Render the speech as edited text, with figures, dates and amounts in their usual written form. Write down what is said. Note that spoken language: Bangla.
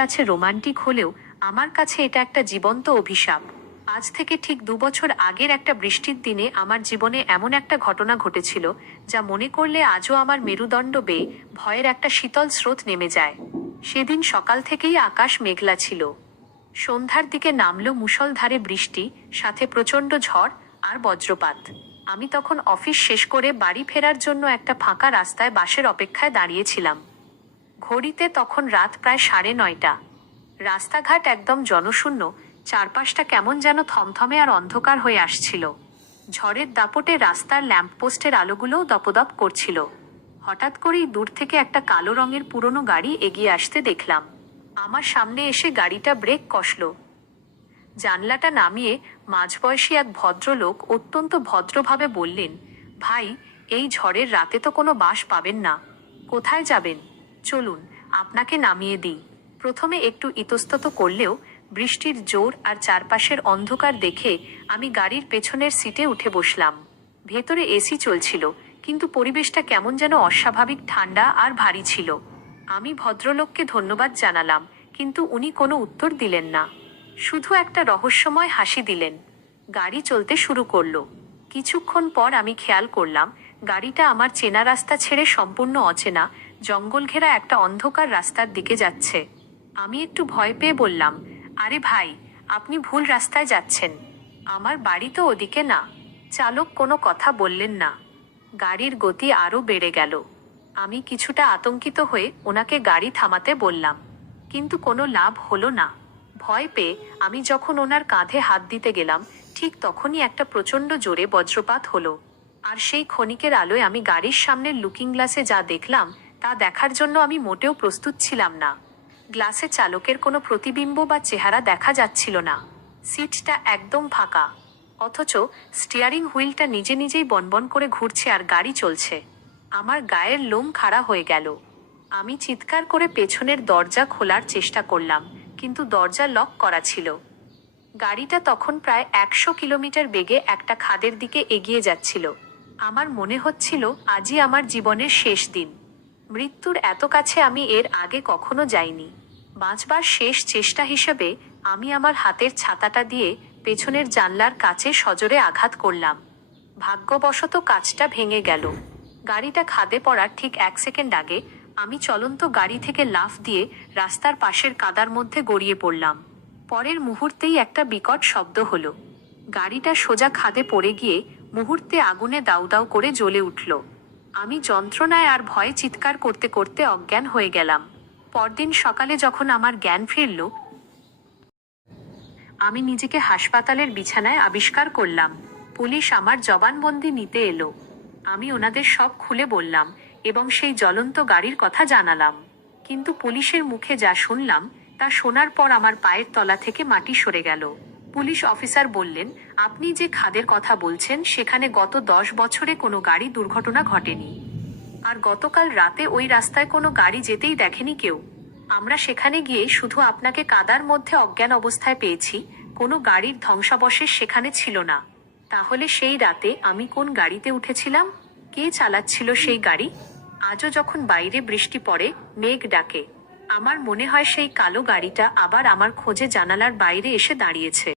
কাছে রোমান্টিক হলেও আমার কাছে এটা একটা জীবন্ত অভিশাপ। আজ থেকে ঠিক 2 বছর আগের একটা বৃষ্টির দিনে আমার জীবনে এমন একটা ঘটনা ঘটেছিল যা মনে করলে আজও আমার মেরুদণ্ড বেয়ে ভয়ের একটা শীতল স্রোত নেমে যায়। সেদিন সকাল থেকেই আকাশ মেঘলা ছিল। সন্ধ্যার দিকে নামলো মুষলধারে বৃষ্টি, সাথে প্রচণ্ড ঝড় আর বজ্রপাত। আমি তখন অফিস শেষ করে বাড়ি ফেরার জন্য একটা ফাঁকা রাস্তায় বাসের অপেক্ষায় দাঁড়িয়েছিলাম। ঘড়িতে তখন রাত প্রায় 9:30। রাস্তাঘাট একদম জনশূন্য, চারপাশটা কেমন যেন থমথমে আর অন্ধকার হয়ে আসছিল। ঝড়ের দাপটে রাস্তার ল্যাম্পপোস্টের আলোগুলোও দপদপ করছিল। হঠাৎ করেই দূর থেকে একটা কালো রঙের পুরনো গাড়ি এগিয়ে আসতে দেখলাম। আমার সামনে এসে গাড়িটা ব্রেক কষল। জানলাটা নামিয়ে মাঝবয়সী এক ভদ্রলোক অত্যন্ত ভদ্রভাবে বললেন, ভাই, এই ঝড়ের রাতে তো কোনো বাস পাবেন না। কোথায় যাবেন? চলুন আপনাকে নামিয়ে দিই। প্রথমে একটু ইতস্তত করলেও বৃষ্টির জোর আর চারপাশের অন্ধকার দেখে আমি গাড়ির পেছনের সিটে উঠে বসলাম। ভেতরে এসি চলছিল, কিন্তু পরিবেশটা কেমন যেন অস্বাভাবিক ঠান্ডা আর ভারী ছিল। আমি ভদ্রলোককে ধন্যবাদ জানালাম, কিন্তু উনি কোনো উত্তর দিলেন না। শুধু একটা রহস্যময় হাসি দিলেন। গাড়ি চলতে শুরু করলো। কিছুক্ষণ পর আমি খেয়াল করলাম গাড়িটা আমার চেনা রাস্তা ছেড়ে সম্পূর্ণ অচেনা জঙ্গল ঘেরা একটা অন্ধকার রাস্তার দিকে যাচ্ছে। আমি একটু ভয় পেয়ে বললাম, আরে ভাই, আপনি ভুল রাস্তায় যাচ্ছেন। আমার বাড়ি তো ওদিকে না। চালক কোনো কথা বললেন না। গাড়ির গতি আরও বেড়ে গেল। আমি কিছুটা আতঙ্কিত হয়ে ওনাকে গাড়ি থামাতে বললাম, কিন্তু কোনো লাভ হলো না। ভয় পেয়ে আমি যখন ওনার কাঁধে হাত দিতে গেলাম, ঠিক তখনই একটা প্রচণ্ড জোরে বজ্রপাত হলো। আর সেই ক্ষণিকের আলোয় আমি গাড়ির সামনের লুকিং গ্লাসে যা দেখলাম তা দেখার জন্য আমি মোটেও প্রস্তুত ছিলাম না। গ্লাসে চালকের কোনো প্রতিবিম্ব বা চেহারা দেখা যাচ্ছিল না। সিটটা একদম ফাঁকা, অথচ স্টিয়ারিং হুইলটা নিজে নিজেই বনবন করে ঘুরছে আর গাড়ি চলছে। আমার গায়ের লোম খাড়া হয়ে গেল। আমি চিৎকার করে পেছনের দরজা খোলার চেষ্টা করলাম, কিন্তু দরজা লক করা ছিল। গাড়িটা তখন প্রায় 100 কিলোমিটার বেগে একটা খাদের দিকে এগিয়ে যাচ্ছিল। আমার মনে হচ্ছিল আজই আমার জীবনের শেষ দিন। মৃত্যুর এত কাছে আমি এর আগে কখনো যাইনি। বাঁচবার শেষ চেষ্টা হিসেবে আমি আমার হাতের ছাতাটা দিয়ে পেছনের জানলার কাছে সজোরে আঘাত করলাম। ভাগ্যবশত কাঁচটা ভেঙে গেল। গাড়িটা খাদে পড়ার ঠিক 1 সেকেন্ড আগে আমি চলন্ত গাড়ি থেকে লাফ দিয়ে রাস্তার পাশের কাদার মধ্যে গড়িয়ে পড়লাম। পরের মুহূর্তেই একটা বিকট শব্দ হলো। গাড়িটা সোজা খাদে পড়ে গিয়ে মুহূর্তে আগুনে দাউ দাউ করে জ্বলে উঠল। আমি যন্ত্রণায় আর ভয়ে চিৎকার করতে করতে অজ্ঞান হয়ে গেলাম। পরদিন সকালে যখন আমার জ্ঞান ফিরল, আমি নিজেকে হাসপাতালের বিছানায় আবিষ্কার করলাম। পুলিশ আমার জবানবন্দি নিতে এলো। আমি ওনাদের সব খুলে বললাম এবং সেই জ্বলন্ত গাড়ির কথা জানালাম। কিন্তু পুলিশের মুখে যা শুনলাম তা শোনার পর আমার পায়ের তলা থেকে মাটি সরে গেল। পুলিশ অফিসার বললেন, আপনি যে খাদের কথা বলছেন সেখানে গত 10 বছরে কোনো গাড়ি দুর্ঘটনা ঘটেনি। আর গতকাল রাতে ওই রাস্তায় কোনো গাড়ি যেতেই দেখেনি কেউ। আমরা সেখানে গিয়ে শুধু আপনাকে কাদার মধ্যে অজ্ঞান অবস্থায় পেয়েছি, কোনো গাড়ির ধ্বংসাবশেষ সেখানে ছিল না। তাহলে সেই রাতে আমি কোন গাড়িতে উঠেছিলাম? কে চালাচ্ছিল সেই গাড়ি? আজও যখন বাইরে বৃষ্টি পড়ে, মেঘ ডাকে, আমার মনে হয় সেই কালো গাড়িটা আবার আমার খোঁজে জানালার বাইরে এসে দাঁড়িয়েছে।